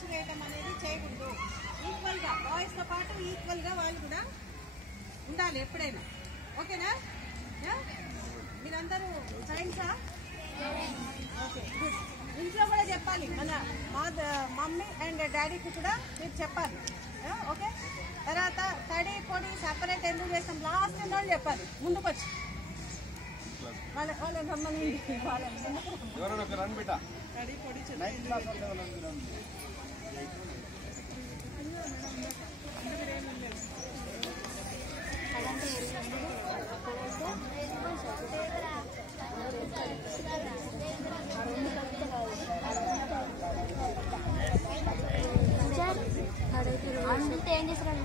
అణచివేయటం అనేది చేయకూడదు. ఈక్వల్గా బాయ్స్తో పాటు ఈక్వల్గా వాళ్ళు కూడా ఉండాలి ఎప్పుడైనా. ఓకేనా? మీరందరూ సైన్సా? Okay, good. ఇంట్లో కూడా చెప్పాలి, మన మమ్మీ అండ్ డాడీకి కూడా మీరు చెప్పాలి. ఓకే, తర్వాత తడి పొడి సపరేట్ ఎందుకు చేస్తాం లాస్ట్ వాళ్ళు చెప్పాలి. ముందుకు వచ్చి వాళ్ళని రమ్మని తడి పొడి అంతే ఏం చేస్తారు?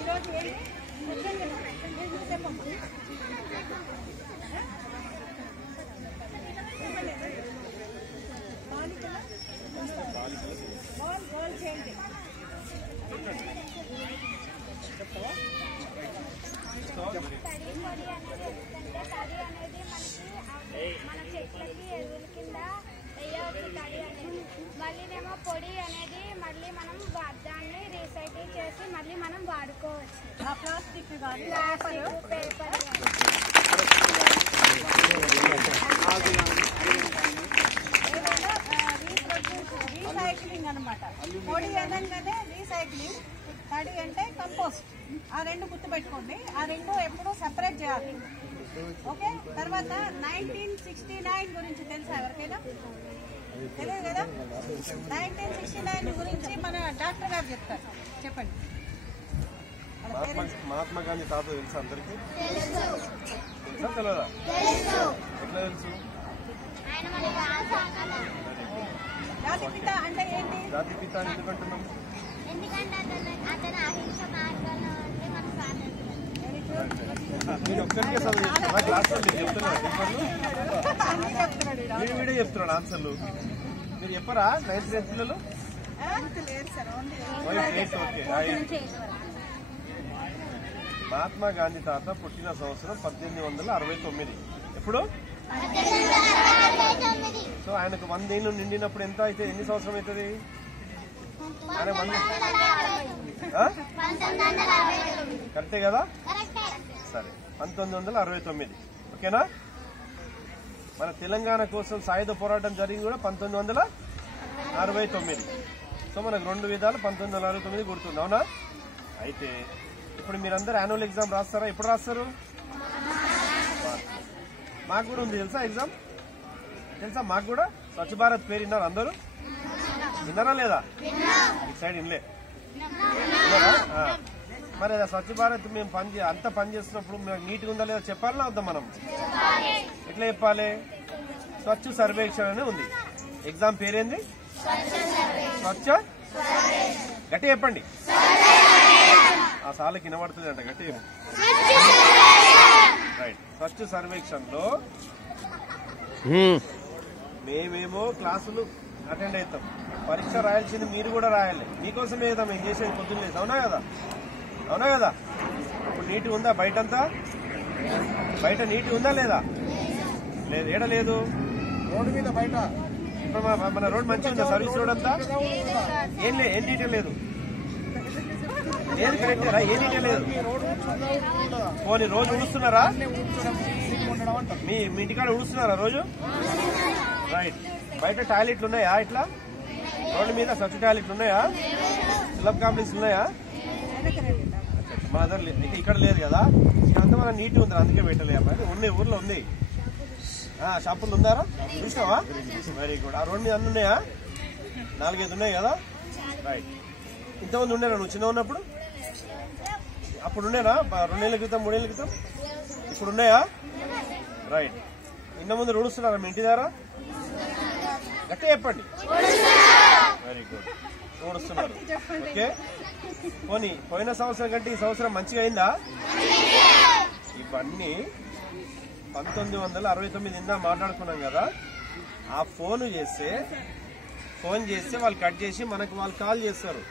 ఈరోజు చెప్పమ్మా. గోల్ చేయండి. తడి పొడి అనేది మన చెట్లకి ఎరువుల కింద వేయవచ్చు. తడి అనేది మళ్ళీనేమో పొడి అనేది మళ్ళీ మనం దాన్ని రీసైకిల్ చేసి మళ్ళీ మనం వాడుకోవచ్చు. ప్లాస్టిక్ కానీ పేపర్ రీసైక్లింగ్ అనమాట. పొడి అనగానే రీసైక్లింగ్, తడి అంటే కంపోస్ట్. ఆ రెండు గుర్తుపెట్టుకోండి. ఆ రెండు ఎప్పుడు సెపరేట్ చేయాలి. ఓకే, తర్వాత 1969 గురించి తెలుసా ఎవరికైనా? తెలియదు కదా? 1969 గురించి మన డాక్టర్ గారు చెప్తారు. చెప్పండి. మహాత్మా గాంధీ తాత తెలుసా అందరికి? తెలుసా తెలియదా? ఎట్లా తెలుసు? జాతిపిత అంటే ఏంటి? జాతిపిత అని ఎందుకంటున్నాం? నేను ఒక్కరికే చదివిస్తున్నా క్లాస్ లో చెప్తున్నాను. వీడియో చెప్తున్నాడు ఆన్సర్లు. మీరు చెప్పరా 9th grade పిల్లలు? ఓకే. మహాత్మా గాంధీ తాత పుట్టిన సంవత్సరం 1869. ఎప్పుడు? సో ఆయనకు 100 ఏళ్ళు నిండినప్పుడు ఎంత అయితే ఎన్ని సంవత్సరం అవుతుంది? ఆయన కరెక్టే కదా? సరే, 1969. ఓకేనా? మన తెలంగాణ కోసం సాయుధ పోరాటం జరిగింది కూడా 1969. సో మనకు 2 విధాలు 1969 గుర్తుంది. అవునా? అయితే ఇప్పుడు మీరందరూ యాన్యువల్ ఎగ్జామ్ రాస్తారా? ఎప్పుడు రాస్తారు? మాకు కూడా ఉంది తెలుసా ఎగ్జామ్? తెలుసా మాకు కూడా? స్వచ్ఛ భారత్ పేరు విన్నారు అందరూ? విన్నారా లేదా? ఈ సైడ్ వినలే. మరి స్వచ్ఛ భారత్ మేము అంత పని చేస్తున్నప్పుడు నీట్గా ఉందా లేదా చెప్పాలన్నా వద్దాం మనం? ఎట్లా చెప్పాలి? స్వచ్ఛ సర్వేక్షణ అని ఉంది. ఎగ్జామ్ పేరేంది? స్వచ్ఛ. గట్టి చెప్పండి. ఆ సార్లకి వినబడుతుంది అంట. గట్టి రైట్. స్వచ్ఛ సర్వేక్షణలో మేమేమో క్లాసులు అటెండ్ అవుతాం. పరీక్ష రాయాల్సింది మీరు కూడా రాయాలి. మీకోసమే కదా మేము చేసేది పొద్దున్న లేదు. అవునా కదా? అవునా కదా? ఇప్పుడు నీట్గా ఉందా బయటంతా? బయట నీట్గా ఉందా లేదా? లేదు. ఏడ లేదు? రోడ్డు మీద బయట. ఇప్పుడు మన రోడ్ మంచిగా ఉందా? సర్వీస్ రోడ్ అంతా ఏం డీటెయిల్ లేదు. ఏది కరెక్టేరా? ఏ డీటెయిల్ లేదు. పోనీ రోజు ఉడుస్తున్నారా? మీ ఇంటికాడ ఉడుస్తున్నారా రోజు? రైట్. బయట టాయిలెట్లు ఉన్నాయా? ఇట్లా రోడ్డు మీద స్వచ్ఛ టాయిలెట్లు ఉన్నాయా? క్లబ్ కాంప్లెక్స్ ఉన్నాయా? మా దగ్గర ఇక్కడ లేదు కదా. ఇదంతా మన నీట్గా ఉంది, అందుకే పెట్టలే. ఉన్నాయి, ఊర్లో ఉంది. షాపులు ఉన్నారా? చూసినావా? Very good. ఆ రోడ్ మీద అన్ని ఉన్నాయా? 4-5 ఉన్నాయి కదా. రైట్. ఇంతమంది ఉండేనా నువ్వు చిన్న ఉన్నప్పుడు? అప్పుడు ఉండేనా? 2 ఏళ్ల క్రితం 3 ఏళ్ల క్రితం? ఇప్పుడు ఉన్నాయా? రైట్. ఇంత ముందు ఊడుస్తున్నారా మీ ఇంటి దగ్గర? గట్టి చెప్పండి. Very good. ఊడుస్తున్నారు. ఓకే. పోయిన సంవత్సరం కంటే ఈ సంవత్సరం మంచిగా అయిందా? ఇవన్నీ 1969 ఇందా మాట్లాడుకున్నాం కదా. ఆ ఫోన్ చేస్తే ఫోన్ చేస్తే వాళ్ళు కట్ చేసి మనకు వాళ్ళు కాల్ చేస్తారు.